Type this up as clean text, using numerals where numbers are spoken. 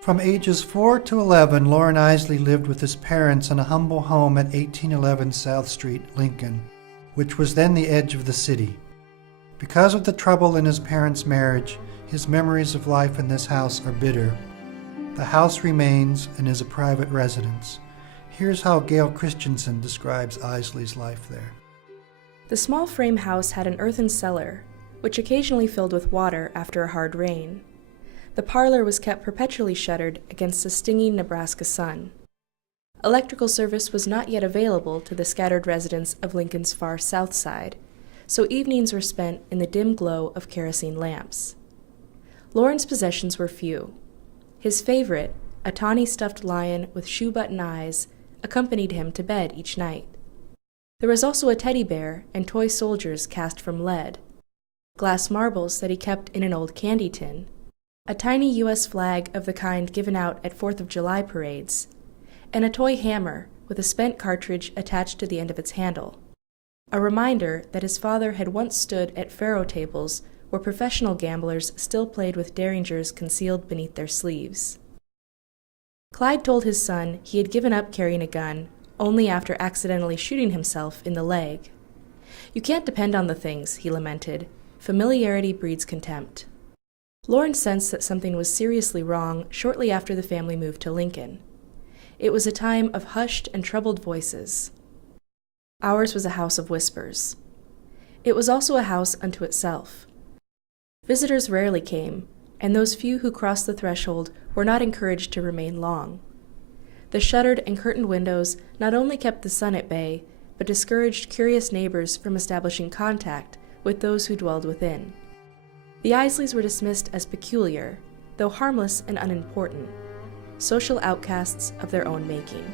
From ages 4 to 11, Loren Eiseley lived with his parents in a humble home at 1811 South Street, Lincoln, which was then the edge of the city. Because of the trouble in his parents' marriage, his memories of life in this house are bitter. The house remains and is a private residence. Here's how Gale Christianson describes Eiseley's life there. The small frame house had an earthen cellar, which occasionally filled with water after a hard rain. The parlor was kept perpetually shuttered against the stinging Nebraska sun. Electrical service was not yet available to the scattered residents of Lincoln's far south side, so evenings were spent in the dim glow of kerosene lamps. Loren's possessions were few. His favorite, a tawny stuffed lion with shoe-button eyes, accompanied him to bed each night. There was also a teddy bear and toy soldiers cast from lead, glass marbles that he kept in an old candy tin, a tiny U.S. flag of the kind given out at 4th of July parades, and a toy hammer with a spent cartridge attached to the end of its handle, a reminder that his father had once stood at faro tables where professional gamblers still played with derringers concealed beneath their sleeves. Clyde told his son he had given up carrying a gun only after accidentally shooting himself in the leg. "You can't depend on the things," he lamented. "Familiarity breeds contempt." Loren sensed that something was seriously wrong shortly after the family moved to Lincoln. It was a time of hushed and troubled voices. Ours was a house of whispers. It was also a house unto itself. Visitors rarely came, and those few who crossed the threshold were not encouraged to remain long. The shuttered and curtained windows not only kept the sun at bay, but discouraged curious neighbors from establishing contact with those who dwelled within. The Eisleys were dismissed as peculiar, though harmless and unimportant, social outcasts of their own making.